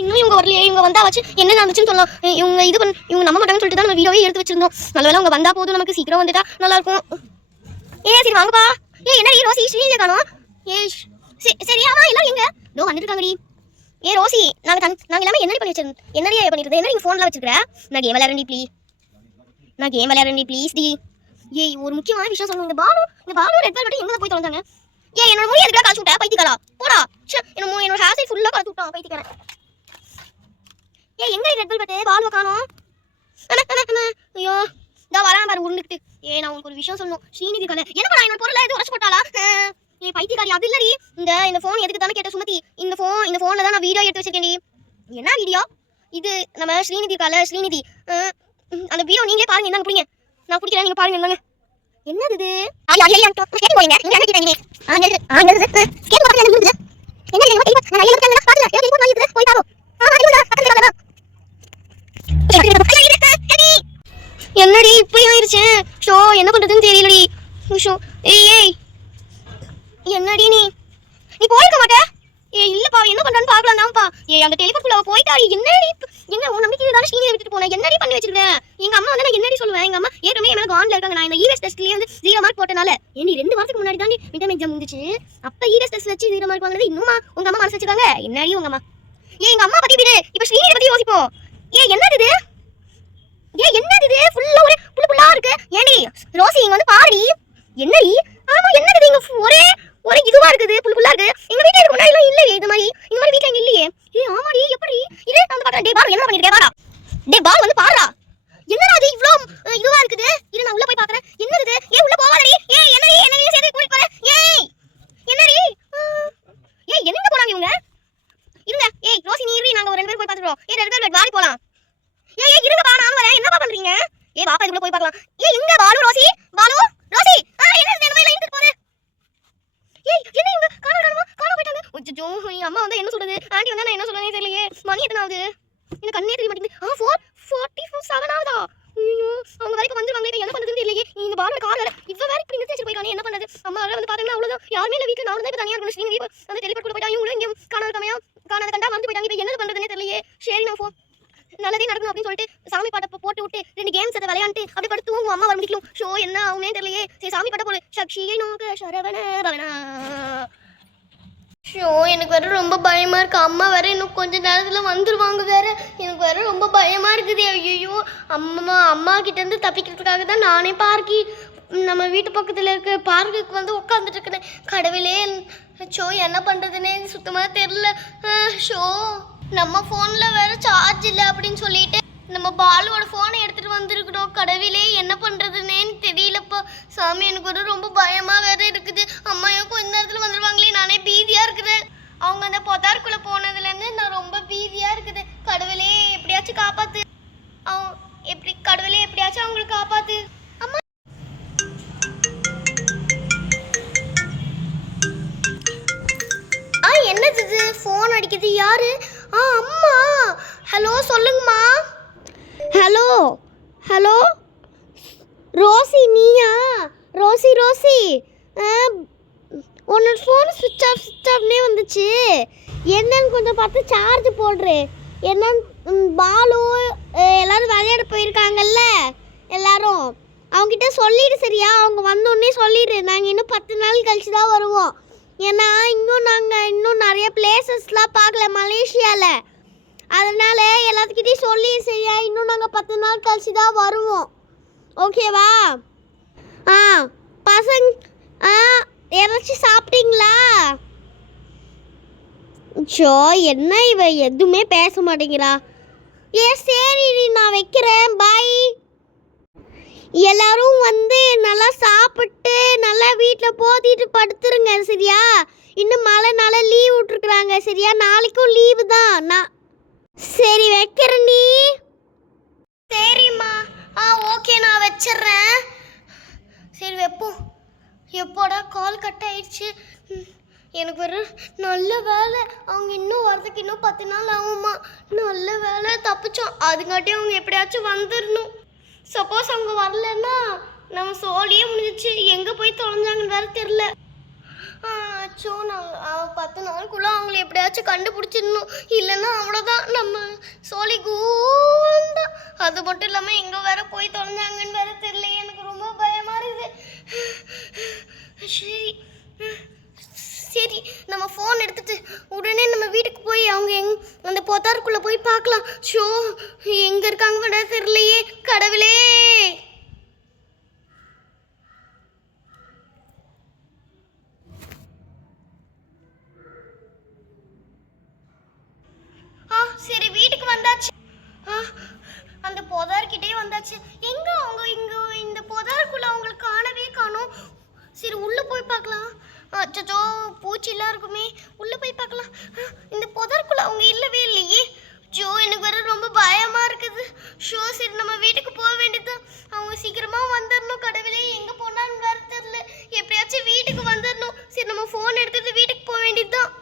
இன்னும் இவங்க வரலையே. இவங்க வந்தா வச்சு என்ன நடந்துச்சுன்னு சொல்லலாம். இவங்க நம்ப மாட்டாங்கன்னு சொல்லிட்டு தான் நம்ம வீடியோவே எடுத்து வச்சிருந்தோம். நல்லவேளை அவங்க வந்தா போதும், நமக்கு சீக்கிரம் வந்துட்டா நல்லா இருக்கும். சரி வாங்கப்பா. என்ன ரோசி ஸ்ரீநிதியை காணோம். சரி ஆமா எல்லாரும் எங்க இதோ வந்துட்டு இருக்காங்கடி. ரோசி நாங்க எல்லாமே என்னடி பண்ணி வச்சிருந்தோம். என்னடி பண்ணிட்டு என்ன நீங்க போன்ல வச்சிருக்க. நான் கேம் விளையாடுறேன் ப்ளீஸ் டி. ஒரு முக்கியமான விஷயம் சொல்லணும். இந்த பாலு ரெட் வெல்வெட் எங்க போய் தொலைஞ்சாங்க. என்னோட முடி எதுக்குடா கால்ச்சு விட்ட பைத்தியக்காரா. போடா. என்னோட ஹேர் ஸ்டைல் ஃபுல்லா கலந்து விட்டான் பைத்தியக்காரன். எங்க ரெட் வெல்வெட் பாலுவை காணோம். ஐயோ இதா வரான் பாரு உருண்டுக்கிட்டு. நான் உங்களுக்கு ஒரு விஷயம் சொல்லணும். ஸ்ரீநிதி கதை என்னப்பா என்னோட பொருளை எதுவும் உடச்சு போட்டாளா. பைத்தியக்காரி அது இல்லடி. இந்த போன் எதுக்கு தானே கேட்ட சுமதி. இந்த போன்ல தான் நான் வீடியோ எடுத்து வச்சிருக்கேன். என்ன வீடியோ இது. நம்ம ஸ்ரீநிதி கால ஸ்ரீநிதி அந்த வீடியோ நீங்களே பாருங்க. என்னங்க புடிங்க. நான் பிடிக்கிறேன், நீங்க பாருங்க. என்னங்க என்னது இது. என்னடி இப்படி ஆயிருச்சு. ஷோ என்ன பண்றதுன்னு தெரியலடி. என்னடி நீ போயிருக்க மாட்ட. இல்லப்பா என்ன பண்றான்னு பாக்கலாம் தான்ப்பா. அந்த டெலிபோர்ட்குள்ள போயிட்டாடி. என்னடி என்ன உன் நம்பிக்கை தானே ஸ்ரீநிதி விட்டுட்டு போனேன். என்னடி பண்ணி வச்சிருக்கேன். எங்க அம்மா வந்து நான் என்னடி சொல்லுவேன். எங்க அம்மா ஏற்கனவே மேல கான்ல இருக்காங்க. நான் இந்த ஈவெஸ்ட் டெஸ்ட்லயே வந்து 0 மார்க் போட்டனால 2 வாரத்துக்கு முன்னாடி தாண்டி மிட்டம் எக்ஸாம் இருந்துச்சு. அப்ப ஈவெஸ்ட் டெஸ்ட் வச்சு 0 மார்க் வாங்குறது இன்னுமா உங்க அம்மா மனசு வச்சிருக்காங்க. என்னடி உங்க அம்மா. எங்க அம்மா பத்தி விடு. இப்ப ஸ்ரீநிதி பத்தி யோசிப்போம். என்னது இது. என்னது இது ஃபுல்லா ஒரே புல்லா இருக்கு. ஏண்டி ரோசி இங்க வந்து பாருடி. என்னடி. ஆமா என்னது இங்க ஒரே இதுவா இருக்குது. புல்லா இருக்கு. எங்க வீட்ல இதுக்கு முன்னாடி எல்லாம் இல்லையே. இந்த மாதிரி வீட்ல இங்க இல்லையே. ஆமாடி எப்படி இது வந்து பாக்குறேன். டேய் பாரு என்ன பண்ணிருக்கே பாரா. டேய் பால் வந்து பாரா. என்னடா இது இவ்ளோ இதுவா இருக்குது. இரு நான் உள்ள போய் பாக்குறேன். என்னது இது. உள்ள போவாதடி. என்னடி சேர்த்து கூட்டி போற. என்னடி எங்க போறாங்க இவங்க. இருங்க. ரோசி நீ இரு. நாங்க ஒரு 2 பேர் போய் பாத்துறோம். ரெட் வெல்வெட் வாடி போலாம். இருங்கப்பா நானும் வரேன். என்னப்பா பண்றீங்க. பாப்பா இதுக்குள்ள போய் பார்க்கலாம். எங்க பாலு ரோசி ரோசி என்ன இந்த மாதிரி இழுத்துட்டு போற. என்ன இவங்க காண போயிட்டாங்க. அச்சச்சோ அம்மா வந்து என்ன சொல்றது. ஆண்டி வந்து நான் என்ன சொல்றேனே தெரியலையே. மணி எத்தனை ஆகுது. எனக்கு கண்ணே தெரிய மாட்டேங்குது. 4:47 ஆகுதா. ஐயோ அவங்க வரைக்கும் வந்துருவாங்க. என்ன பண்றதுன்னு தெரியலையே. இந்த பாலோட கார் வேற இவ வேற இப்படி நிறுத்தி வச்சு போயிட்டானே. என்ன பண்றது. அம்மா வந்து பாத்தீங்கன்னா அவ்வளவுதான். யாருமே இல்ல வீட்டுல. நான் தான் இப்ப தனியா இருக்கணும். ஸ்ரீநிதி அந்த டெலிபோர்ட்குள்ள போயிட்டா. இவங்களும் இங்க காணாத கண்டா வந்து போயிட்டாங்க. இப்ப என்ன பண்றதுன்னே தெரியலையே. சரி நான் நல்லதே நடக்கணும் அப்படின்னு சொல்லிட்டு சாமி பாட்டை போட்டு விட்டு 2 கேம்ஸ் அதை விளையாண்டு அப்படி படுத்து தூங்கும். அம்மா வர முடிக்கலும். ஷோ என்ன ஆகுமே தெரியலையே. சரி சாமி பாட்டை போடு. சக்ஷியை நோக்க சரவண பவனா. ஷோ எனக்கு வேற ரொம்ப பயமா இருக்கு. அம்மா வேற இன்னும் கொஞ்ச நேரத்துல வந்துருவாங்க வேற. எனக்கு வேற ரொம்ப பயமா இருக்குது. ஐயோ அம்மா கிட்ட இருந்து தப்பிக்கிறதுக்காக தான் நானே நம்ம வீட்டு பக்கத்துல இருக்க பார்க்குக்கு வந்து உட்காந்துட்டு இருக்கேன். கடவுளே ஷோ என்ன பண்றதுன்னே சுத்தமா தெரியல. ஷோ நம்ம ஃபோன்ல வேற சார்ஜ் இல்லை அப்படின்னு சொல்லிட்டு நம்ம பாலுவோட ஃபோனை எடுத்துட்டு வந்திருக்கிறோம். கடவுளே என்ன பண்றதுன்னே தெரியலப்பா. சாமி எனக்கு ஒரு ரொம்ப பயமா வேற இருக்குது. அம்மா கொஞ்ச நேரத்துல வந்துருவாங்களே. நானே பீதியா இருக்கிறேன். அவங்க அந்த பொதாருக்குள்ள போனதுல இருந்து நான் ரொம்ப பீதியா இருக்குது. கடவுளே எப்படியாச்சும் காப்பாத்து. கடவுளே எப்படியாச்சும் அவங்களுக்கு காப்பாத்து. அம்மா என்னது இது ஃபோன் அடிக்குது. யாரு. அம்மா. ஹலோ சொல்லுங்கம்மா. ஹலோ ரோசி நீயா. ரோசி உன்னோட ஃபோன் சுவிட்ச் ஆஃப்னே வந்துச்சு. என்னன்னு கொஞ்சம் பார்த்து சார்ஜ் போடுறேன். என்னன்னு பாலு எல்லாரும் விளையாட போயிருக்காங்கல்ல எல்லாரும். அவங்ககிட்ட சொல்லிடு சரியா. அவங்க வந்தோடனே சொல்லிடு. நாங்கள் இன்னும் 10 நாள் கழிச்சு தான் வருவோம். ஏன்னா நாங்கள் நிறைய பிளேசஸ்லாம் பார்க்கல மலேசியாவில். அதனால எல்லாத்துக்கிட்டையும் சொல்லி சரியா. இன்னும் நாங்கள் 10 நாள் கழிச்சு தான் வருவோம். ஓகேவா. பசங்க யாராச்சும் சாப்பிட்டீங்களா. ஷோ என்ன இவ எதுவுமே பேச மாட்டேங்கிறா. சரி நான் வைக்கிறேன். பாய். எல்லாரும் வந்து நல்லா சாப்பிட்டு நல்லா வீட்டில் போத்திட்டு படுத்துருங்க சரியா. இன்னும் மழைனால லீவ் விட்டுருக்குறாங்க சரியா. நாளைக்கும் லீவு தான். நான் சரி வைக்கிறேன். நீ சரிம்மா. ஓகே நான் வச்சிடுறேன். சரி வைப்போம். எப்போடா கால் கட் ஆயிடுச்சு. எனக்கு ஒரு நல்ல வேலை. அவங்க இன்னும் வரதுக்கு இன்னும் 10 நாள் ஆகுமா. நல்ல வேலை தப்பிச்சோம். அதுங்காட்டி அவங்க எப்படியாச்சும் வந்துடணும். சப்போஸ் அவங்க வரலன்னா நம்ம சோழியே முடிஞ்சிச்சு. எங்கே போய் தொலைஞ்சாங்கன்னு வேற தெரில. அச்சோ நான் 10 நாளுக்குள்ள அவங்கள எப்படியாச்சும் கண்டுபிடிச்சிடணும். இல்லைன்னா அவ்வளோதான், நம்ம சோழி கூந்தான். அது மட்டும் இல்லாமல் எங்கே வேற போய் தொலைஞ்சாங்கன்னு வேற தெரியல. எனக்கு ரொம்ப பயமா இருக்குது. சரி சரி, நம்ம ஃபோன் எடுத்துட்டு உடனே நம்ம வீட்டுக்கு போய் அவங்க அந்த பொதாருக்குள்ளே போய் பார்க்கலாம். ஷோ எங்கே இருக்காங்க விட தெரியலையே கடவுளே. சரி வீட்டுக்கு வந்தாச்சு. அந்த பொதார்கிட்டே வந்தாச்சு. எங்க அவங்க இங்க இந்த பொதாருக்குள்ள அவங்களுக்கு காணவே காணோம். சரி உள்ள போய் பார்க்கலாம். அச்சோ பூச்சிலாம் இருக்குமே, உள்ள போய் பார்க்கலாம். இந்த பொதாருக்குள்ள அவங்க இல்லவே இல்லையே. ஜோ எனக்கு வேற ரொம்ப பயமா இருக்குது. ஷோ சரி நம்ம வீட்டுக்கு போக வேண்டியதுதான். அவங்க சீக்கிரமா வந்துடணும். கடவுளே எங்க போனான்னு வேற தெரியல. எப்படியாச்சும் வீட்டுக்கு வந்துடணும். சரி நம்ம ஃபோன் எடுத்துட்டு வீட்டுக்கு போக வேண்டியதுதான்.